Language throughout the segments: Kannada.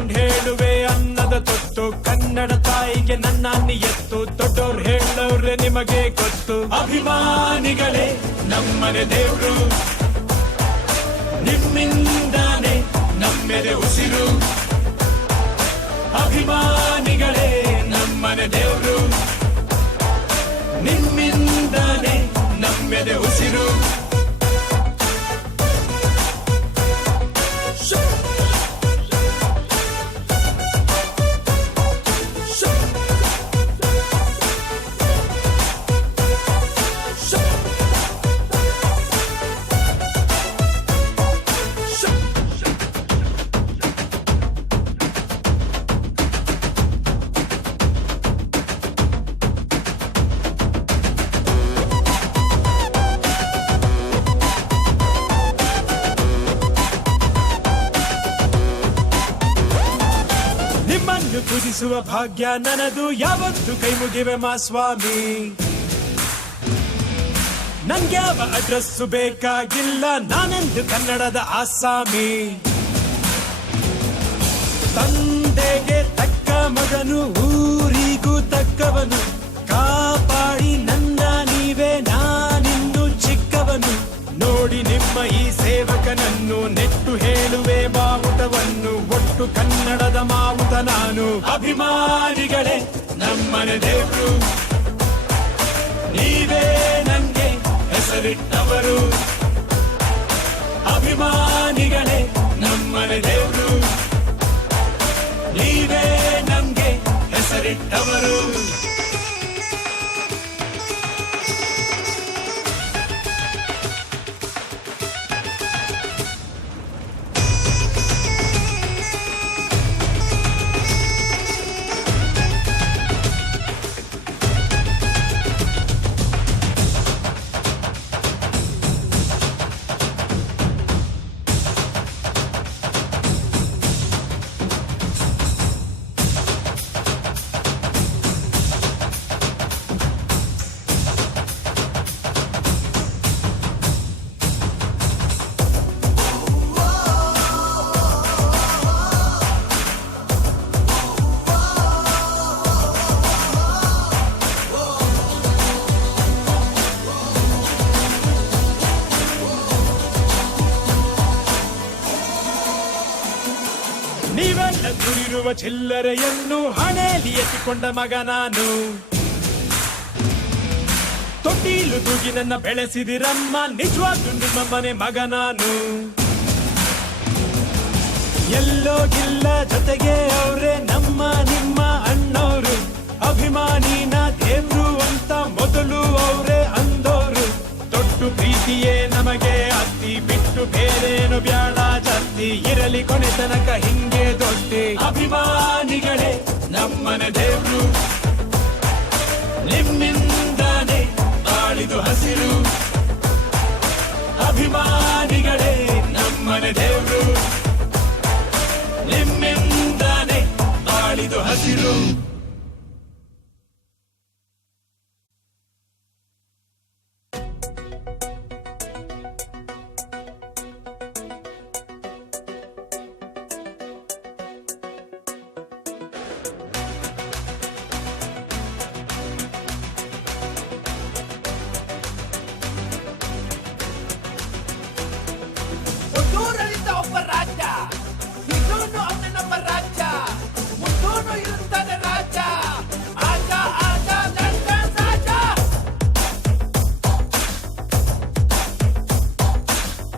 ಹಿಡ್ಕೊಂಡ್ ಹೇಳುವೆ ಅನ್ನದ ತೊತ್ತು ಕನ್ನಡ ತಾಯಿಗೆ ನನ್ನ ಎತ್ತು ದೊಡ್ಡೋರ್ ಹೇಳೋರೆ ನಿಮಗೆ ಗೊತ್ತು ಅಭಿಮಾನಿಗಳೇ ನಮ್ಮನೆ ದೇವ್ರು ನಿಮ್ಮಿಂದಾನೆ ನಮ್ಮೆದೆ ಉಸಿರು ಅಭಿಮಾನಿಗಳೇ ನಮ್ಮನೆ ದೇವ್ರು ನಿಮ್ಮಿಂದಾನೆ ನಮ್ಮೆದೆ ಉಸಿರು ಪೂಜಿಸುವ ಭಾಗ್ಯ ನನದು ಯಾವತ್ತು ಕೈ ಮುಗಿವೆ ಮಾ ಸ್ವಾಮಿ ನಂಗ್ಯಾವ ಅಡ್ರೆಸ್ಸು ಬೇಕಾಗಿಲ್ಲ ನಾನೆಂದು ಕನ್ನಡದ ಆಸಾಮಿ ತಂದೆಗೆ ತಕ್ಕ ಮಗನು ಊರಿಗೂ ತಕ್ಕವನು ಕಾಪಾಡಿ ನನ್ನ ನೀವೇ ನಾನಿನ್ನು ಚಿಕ್ಕವನು ನೋಡಿ ನಿಮ್ಮ ಈ ಸೇವಕನನ್ನು ನೆಟ್ಟು ಹೇಳುವೆ ಬಾವುಟವನ್ನು ಒಟ್ಟು ಕನ್ನಡದ ಮಾವುತ ನಾನು ಅಭಿಮಾನಿಗಳೇ ನಮ್ಮನೆ ದೇವ್ರು ನೀವೇ ನನ್ಗೆ ಹೆಸರಿಟ್ಟವರು ಅಭಿಮಾನಿಗಳೇ ನಮ್ಮನೆ ದೇವ್ರು ನೀವೇ ನಮ್ಗೆ ಹೆಸರಿಟ್ಟವರು ನೀವೆಲ್ಲ ದುಡಿರುವ ಚಿಲ್ಲರೆಯನ್ನು ಹಣೆಯಲ್ಲಿ ಎತ್ತಿಕೊಂಡ ಮಗ ನಾನು ತೊಟ್ಟಿಲು ತೂಗಿ ನನ್ನ ಬೆಳೆಸಿದಿರಮ್ಮ ನಿಜವಾಗ್ಲೂ ನಿಮ್ಮ ಮನೆ ಮಗ ನಾನು ಎಲ್ಲೋಗಿಲ್ಲ ಜೊತೆಗೆ ಅವರೇ ನಮ್ಮ ನಿಮ್ಮ ಅಣ್ಣವರು ಅಭಿಮಾನಿನ ದೇವ್ರು ಅಂತ ಮೊದಲು ಅವರೇ ಅಂದೋರು ದೊಡ್ಡ ಪ್ರೀತಿಯೇ ನಮಗೆ ಅತ್ತಿ ಬಿಟ್ಟು ಬೇರೇನು ಬ್ಯಾಡ ಜಾಸ್ತಿ ಇರಲಿ ಕೊನೆ ತನಕ ಹಿಂಗೆ ದೊಡ್ಡಿ ಅಭಿಮಾನಿಗಳೇ ನಮ್ಮನೆ ದೇವ್ರು ನಿಮ್ಮಿಂದಾನೆ ಬಾಳಿದು ಹಸಿರು ಅಭಿಮಾನಿಗಳೇ ನಮ್ಮನೆ ದೇವ್ರು ನಿಮ್ಮಿಂದಾನೆ ಬಾಳಿದು ಹಸಿರು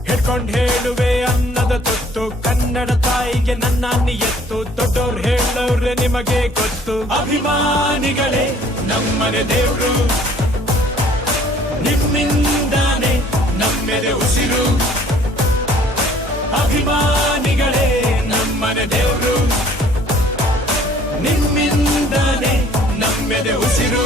ಹಿಡ್ಕೊಂಡ್ ಹೇಳುವೆ ಅನ್ನದ ತೊತ್ತು ಕನ್ನಡ ತಾಯಿಗೆ ನನ್ನ ಎತ್ತು ದೊಡ್ಡೋರ್ ಹೇಳೋರೆ ನಿಮಗೆ ಗೊತ್ತು ಅಭಿಮಾನಿಗಳೇ ನಮ್ಮನೆ ದೇವ್ರು ನಿಮ್ಮಿಂದಾನೆ ನಮ್ಮೆದೆ ಉಸಿರು ಅಭಿಮಾನಿಗಳೇ ನಮ್ಮನೆ ದೇವ್ರು ನಿಮ್ಮಿಂದಾನೆ ನಮ್ಮೆದೆ ಉಸಿರು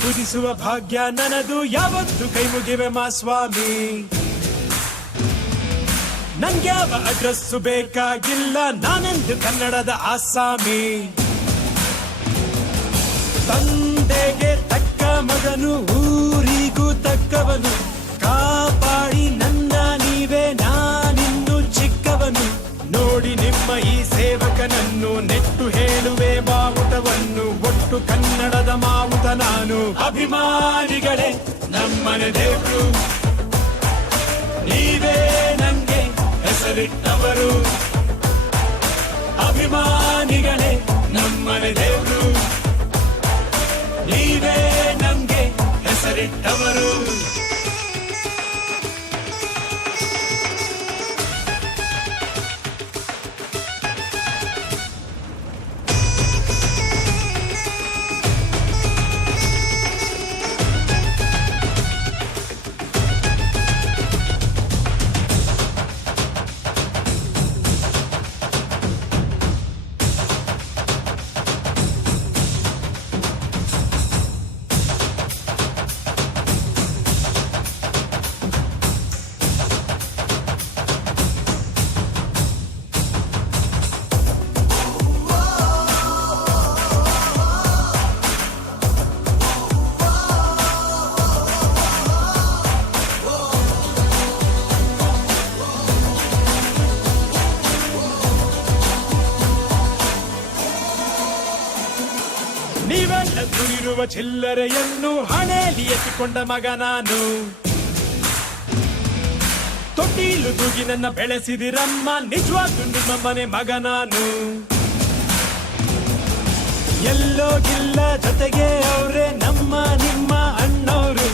ಪೂಜಿಸುವ ಭಾಗ್ಯ ನನದು, ಯಾವತ್ತು ಕೈ ಮುಗಿವೆ ಮಾ ಸ್ವಾಮಿ. ನನ್ಗ್ಯಾವ ಅಡ್ರೆಸ್ಸು ಬೇಕಾಗಿಲ್ಲ, ನಾನೆಂದು ಕನ್ನಡದ ಆಸಾಮಿ. ತಂದೆಗೆ ತಕ್ಕ ಮಗನು, ಊರಿಗೂ ತಕ್ಕವನು, ಕಾಪಾಡಿ ನನ್ನ ನೀವೇ, ನಾನಿನ್ನು ಚಿಕ್ಕವನು. ನೋಡಿ ನಿಮ್ಮ ಈ ಸೇವಕನನ್ನು, ನೆಟ್ಟು ಹೇಳುವೆ ಬಾವುಟವನ್ನು, ಒಟ್ಟು ಕನ್ನಡದ ಮಾವುತ ನಾನು. ಅಭಿಮಾನಿಗಳೇ ನಮ್ಮನೆ ದೇವ್ರು, ನೀವೇ ನಂಗೆ ಹೆಸರಿಟ್ಟವರು. ಅಭಿಮಾನಿಗಳೇ ನಮ್ಮನೆ ದೇವ್ರು, ನೀವೇ ನಮ್ಗೆ ಹೆಸರಿಟ್ಟವರು. ನೀವೆಲ್ಲ ದುಡಿರುವ ಚಿಲ್ಲರೆಯನ್ನು ಹಣೆಯಲ್ಲಿ ಎತ್ತಿಕೊಂಡ ಮಗ ನಾನು. ತೊಟ್ಟಿಲು ತೂಗಿ ನನ್ನ ಬೆಳೆಸಿದಿರಮ್ಮ, ನಿಜವಾಗ್ಲೂ ನಿಮ್ಮ ಮನೆ ಮಗ ನಾನು. ಎಲ್ಲೋಗಿಲ್ಲ ಜೊತೆಗೆ ಅವರೇ ನಮ್ಮ ನಿಮ್ಮ ಅಣ್ಣವರು.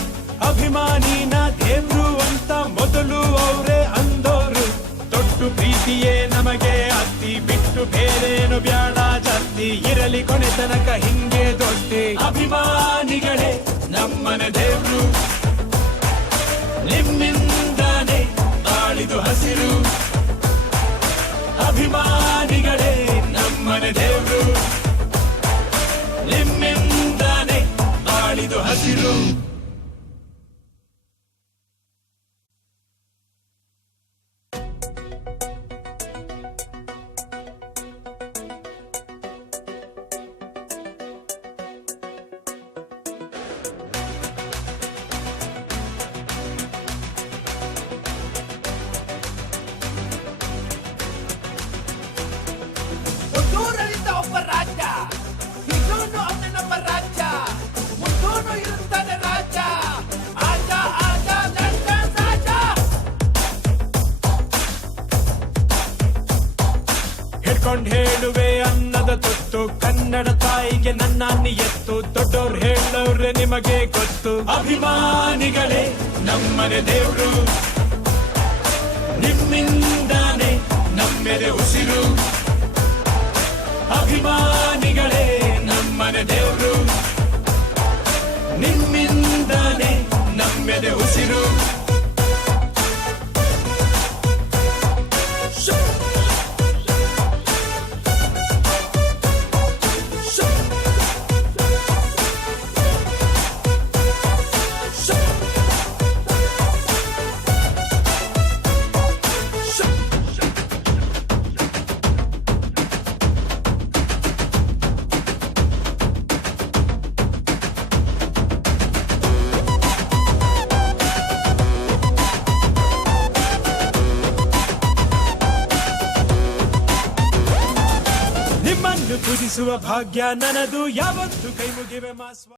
ಅಭಿಮಾನಿನ ದೇವ್ರು ಅಂತ ಮೊದಲು ಅವರೇ ಅಂದೋರು. ತೊಟ್ಟು ಪ್ರೀತಿಯೇ ನಮಗೆ ಅತ್ತಿ, ಬಿಟ್ಟು ಬೇರೇನು ಬ್ಯಾಡ ಜಾಸ್ತಿ, ಇರಲಿ ಕೊನೆ ತನಕ ಹಿಂಗೆ ದೊಡ್ಡಿ. ಅಭಿಮಾನಿಗಳೇ ನಮ್ಮನೆ ದೇವ್ರು, ನಿಮ್ಮಿಂದಾನೆ ಬಾಳಿದು ಹಸಿರು. ಅಭಿಮಾನಿಗಳೇ ನಮ್ಮನೆ ದೇವ್ರು, ನಿಮ್ಮಿಂದಾನೆ ಬಾಳಿದು ಹಸಿರು. ಊರಲ್ಲಿದ್ದ ಒಬ್ಬ ರಾಜ, ಇನ್ನೂನು ಅವನೊಬ್ಬ ರಾಜ, ಮುಂದೂನು ಇರುತ್ತಾನೆ ರಾಜ. ಆಜ ಆಜ ಲಂಡನ್ ರಾಜ. ಹಿಡ್ಕೊಂಡ್ ಹೇಳುವೆ ಅನ್ನದ ತುತ್ತು, ಕನ್ನಡ ತಾಯಿಗೆ ನನ್ನ ಎತ್ತು. ದೊಡ್ಡೋರ್ ಹೇಳೋರೆ ನಿಮಗೆ ಗೊತ್ತು. ಅಭಿಮಾನಿಗಳೇ ನಮ್ಮನೆ ದೇವ್ರು, ನಿಮ್ಮಿಂದಾನೆ ನಮ್ಮೆದೆ ಉಸಿರು. ಅಭಿಮಾನಿಗಳೇ ನಮ್ಮನೆ ದೇವ್ರು, ನಿಮ್ಮಿಂದಾನೆ ನಮ್ಮೆದೆ ಉಸಿರು. ಪೂಜಿಸುವ ಭಾಗ್ಯ ನನದು, ಯಾವತ್ತು ಕೈ ಮುಗಿವೆ ಮಾ ಸ್ವಾಮಿ.